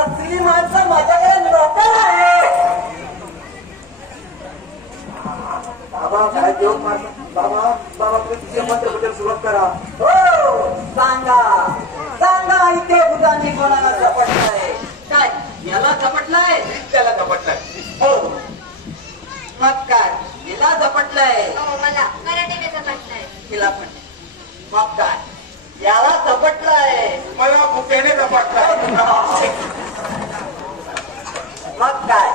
असली माणसं माझ्याकडे नोकर आहे. बाबा काय जोक मारता बाबा. बाबा तुझ्या मंत्रबद्दल सुरुवात करा. हो सांगा सांगा. इथे भूतांनी कोणाला झपटलाय? काय याला झपटलाय? त्याला झपटलाय. हो मग काय हिला झपटलाय? मला कराटेने झपटलाय. हिला पण. मग काय याला झपटलाय? मला भुक्याने झपटलाय. मग काय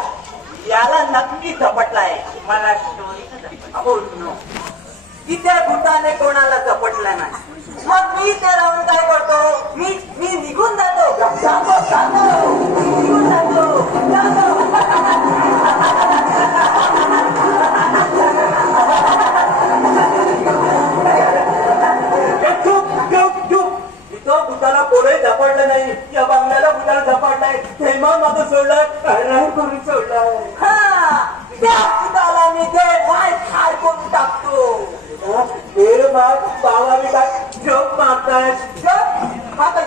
याला नक्की झपटलाय? मला हो नो. इथे भूताने कोणाला झपटलं नाही. मग मी ते राहून काय करतो? मी निघून जातो. निघून जातो. इथं भूताला कोणीही झपटलं नाही. या बंगल्याला भूताला झपटलाय. थेंबा माझं सोडलाय. करून सोडलाय. त्या भूताला मी खाय करून टाकतो. बाबा मी काय जोक मारताय? आता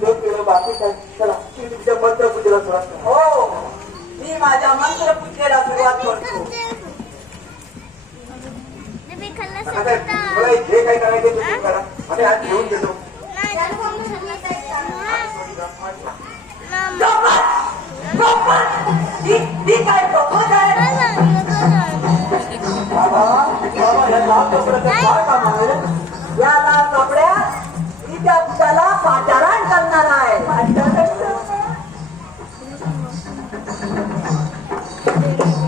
जोक केलं बाकी काय. चला मी तुमच्या मंत्रपूजेला सुरुवात करतो. हो मी माझ्या मंत्रपूजेला सुरुवात करतो. मला जे काही करायचे तुम्ही करा. आणि आज घेऊन घेतो. काय गप्पा आहे? बाबा या लाल कपड्याचं काय काम आहे? या लाल कपड्या मी त्या भूताला पाचारण करणार आहे.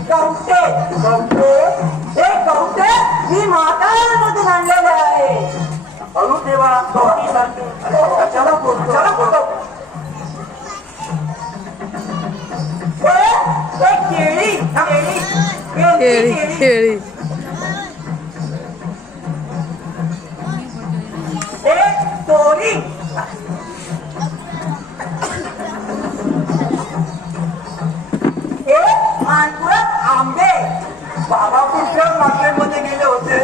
कवटे कवटे हे कवटे मी म्हाताऱ्यांमधून आणलेले आहे. हळू ठेवा. कवटी सांगते कशाला बोलतो? कशाला बोलतो? केळी केळी केळी केळी. तोरी हे मानपुरात आंबे. बाबा कुठल्या मार्केटमध्ये गेले होते?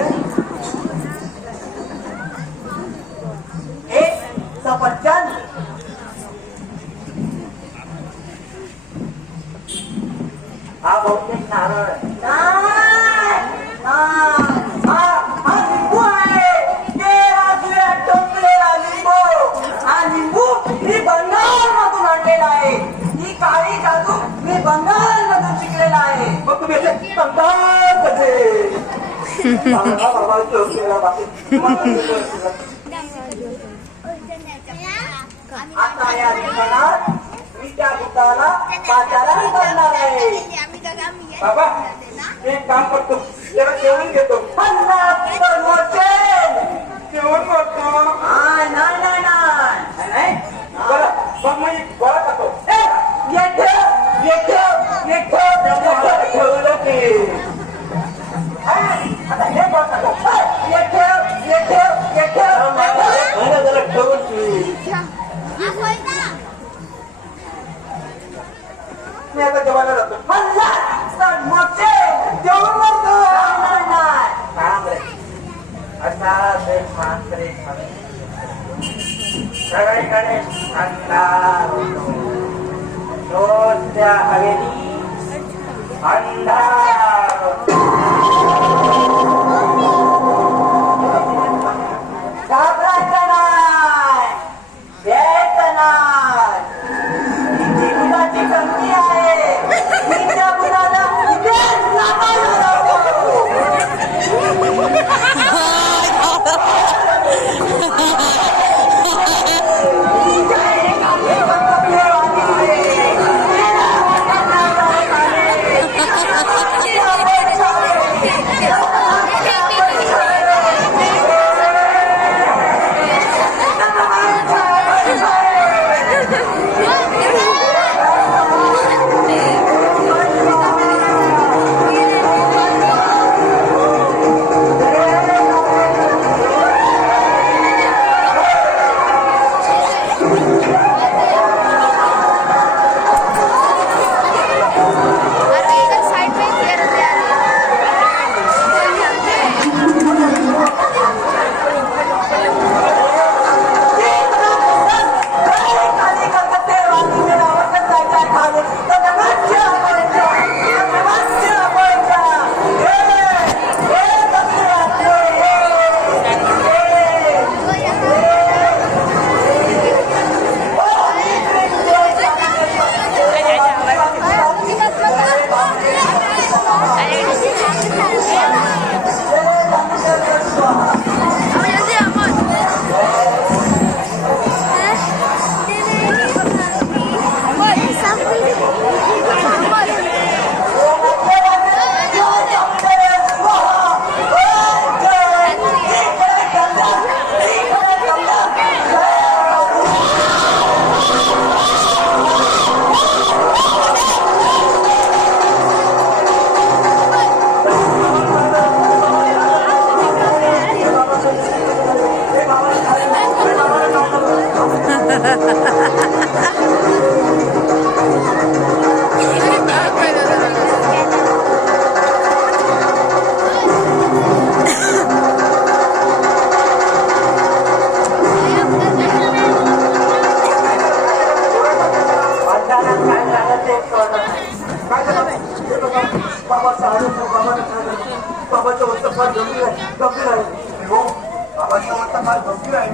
एक सफरचंद. हा बहुतेक नारळ. हा लिंबू आहे. हा लिंबू मी बंगाल मधून आणलेला आहे. ही काळी जादू मी बंगाल मधून शिकलेला आहे. मग तुम्ही बंगाल कसे? बाबा आता या दुकानात मी त्या भूताला पाचारण करणार आहे. बाबा एक काम करतो. जरा जेवण घेतो. जेवण करतो. नाही बरं मग मी गोळा करतो. ठेवलं की आता हे गोळा करतो. जरा ठेवून मी आता जेवायला जातो. जेवण करतो. सगळीकडे अंधार होतो. रोजच्या हवेली अंधार होतो. घाबरायचं नाही. द्यायचं नाही. ही जीवनाची कमी आहे. मी त्या मुलाला इथेच लागायला लावतो. कळणार नाही. काय झालं हे बघा, बाबाचा आरोप बाबाला काय झालं? बाबाचं वंत फार गंभीर आहे, गंभीर आहे. हो, बाबाचं वंत फार गंभीर आहे.